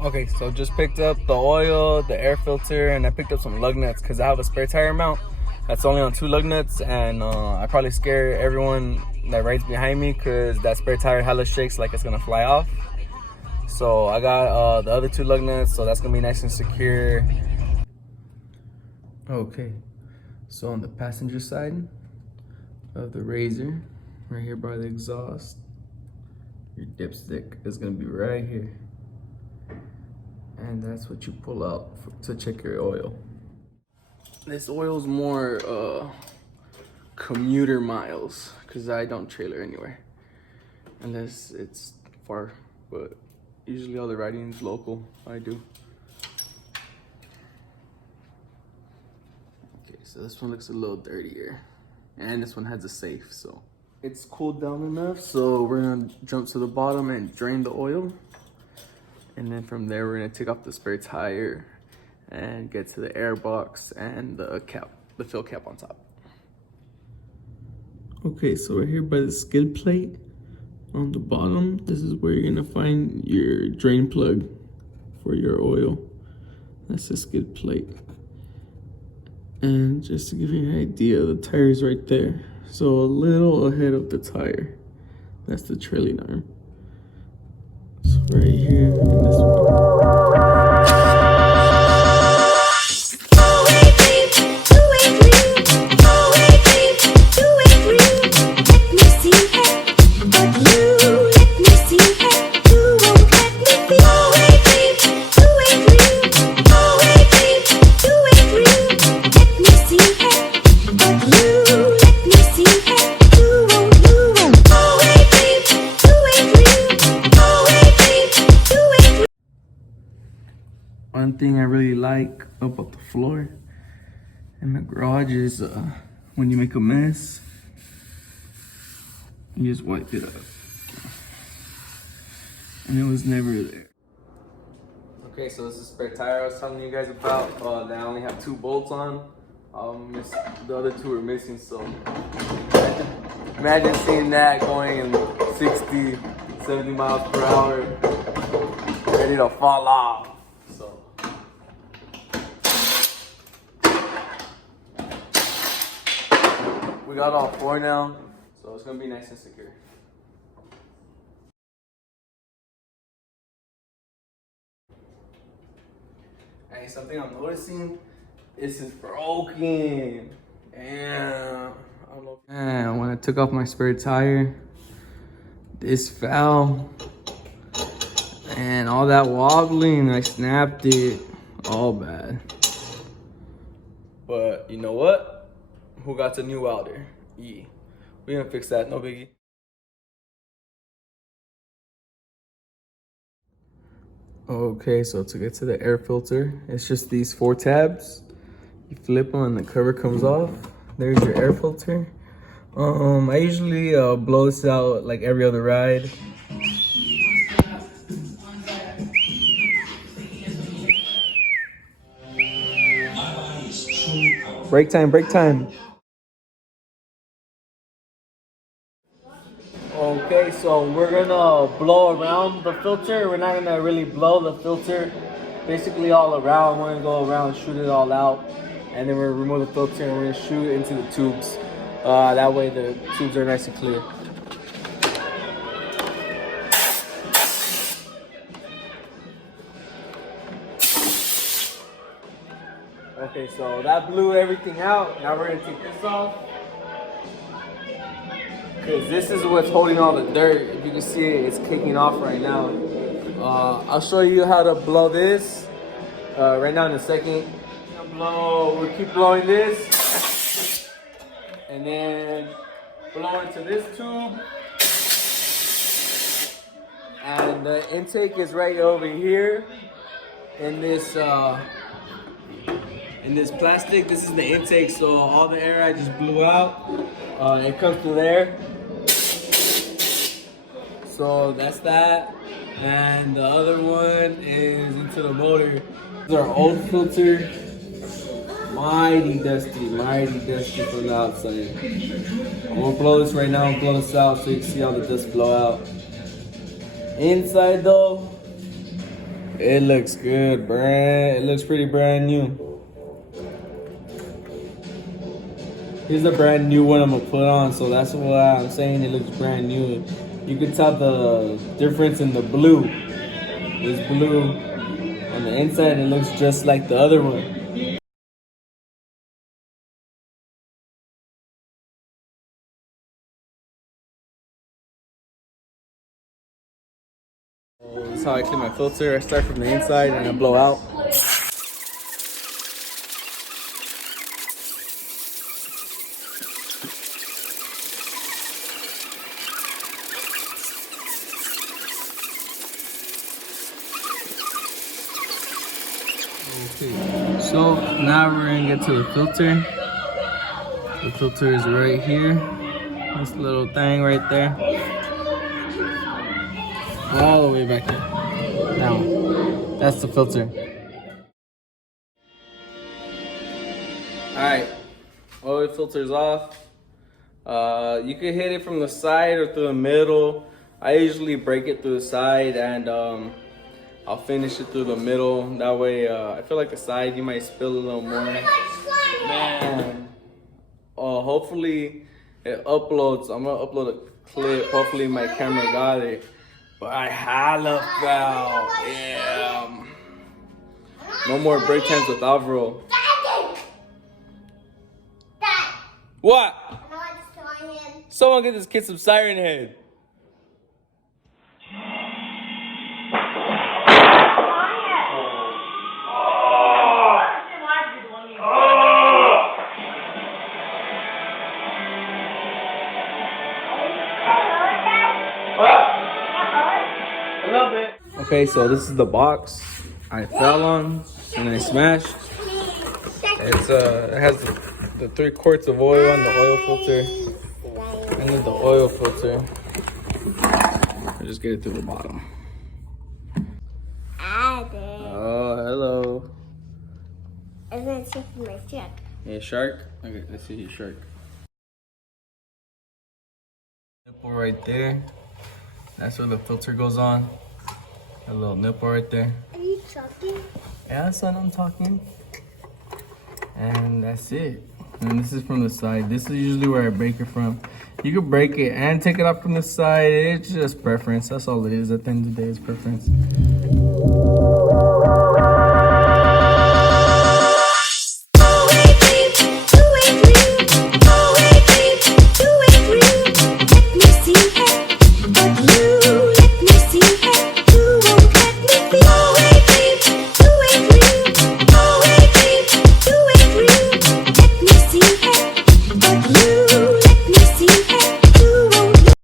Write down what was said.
Okay, so just picked up the oil, the air filter, and I picked up some lug nuts because I have a spare tire mount that's only on 2 lug nuts, and I probably scare everyone that rides behind me because that spare tire hella shakes like it's gonna fly off. So I got the other 2 lug nuts, so that's gonna be nice and secure. Okay, so on the passenger side of the RZR, right here by the exhaust, your dipstick is gonna be right here. And that's what you pull out to check your oil. This oil's more commuter miles because I don't trailer anywhere unless it's far, but usually all the riding is local. I do. Okay, so this one looks a little dirtier, and this one has a safe, so it's cooled down enough. So we're gonna jump to the bottom and drain the oil. And then from there, we're gonna take off the spare tire and get to the air box and the cap, the fill cap on top. Okay, so we're here by the skid plate on the bottom. This is where you're gonna find your drain plug for your oil. That's the skid plate. And just to give you an idea, the tire's right there. So a little ahead of the tire. That's the trailing arm. So right here, and this one. One thing I really like about the floor in the garage is when you make a mess, you just wipe it up. And it was never there. Okay, so this is the spare tire I was telling you guys about. That I only have 2 bolts on. The other 2 are missing, so imagine seeing that going in 60, 70 miles per hour, ready to fall off. We got all 4 now, so it's gonna be nice and secure. Hey, something I'm noticing, this is broken. Damn. And when I took off my spare tire, this fell. And all that wobbling, I snapped it. All bad. But you know what? Who got the new welder? Yeah. We gonna fix that, no biggie. Okay, so to get to the air filter, it's just these 4 tabs. You flip them and the cover comes off. There's your air filter. I usually blow this out like every other ride. Break time, break time. Okay, so we're gonna blow around the filter. We're not gonna really blow the filter basically all around. We're gonna go around, shoot it all out, and then we're gonna remove the filter and we're gonna shoot it into the tubes. That way the tubes are nice and clear. Okay, so that blew everything out. Now we're gonna take this off. Because this is what's holding all the dirt. If you can see it, it's kicking off right now. I'll show you how to blow this right now in a second. We keep blowing this. And then blow into this tube. And the intake is right over here in this plastic. This is the intake, so all the air I just blew out, it comes through there. So that's that. And the other one is into the motor. This is our old filter. Mighty dusty from the outside. I'm gonna blow this right now and blow this out so you can see how the dust blow out. Inside though, It looks good, it looks pretty brand new. Here's a brand new one I'm gonna put on, so that's why I'm saying it looks brand new. You can tell the difference in the blue. This blue on the inside, it looks just like the other one. This is how I clean my filter. I start from the inside and I blow out. Okay, so now we're gonna get to the filter. The filter is right here. This little thing right there. All the way back there. Now, that's the filter. Alright, oil filter's off. You can hit it from the side or through the middle. I usually break it through the side and I'll finish it through the middle. That way, I feel like the side you might spill a little more. Man, hopefully it uploads. I'm gonna upload a clip. Hopefully my camera got it. But I hella fell. Yeah. No more break times with Alvaro. What? Someone get this kid some Siren Head. Okay, so this is the box I fell on and I smashed. It's it has the 3 quarts of oil on the oil filter, and then the oil filter. I just get it through the bottom. Oh, hello. I'm gonna check my shark. Hey, shark. Okay, let's see your shark. Nipple right there. That's where the filter goes on. A little nipple right there. Are you talking? Yeah, son, I'm talking. And that's it. And this is from the side. This is usually where I break it from. You can break it and take it up from the side. It's just preference. That's all it is. At the end of the day, it's preference.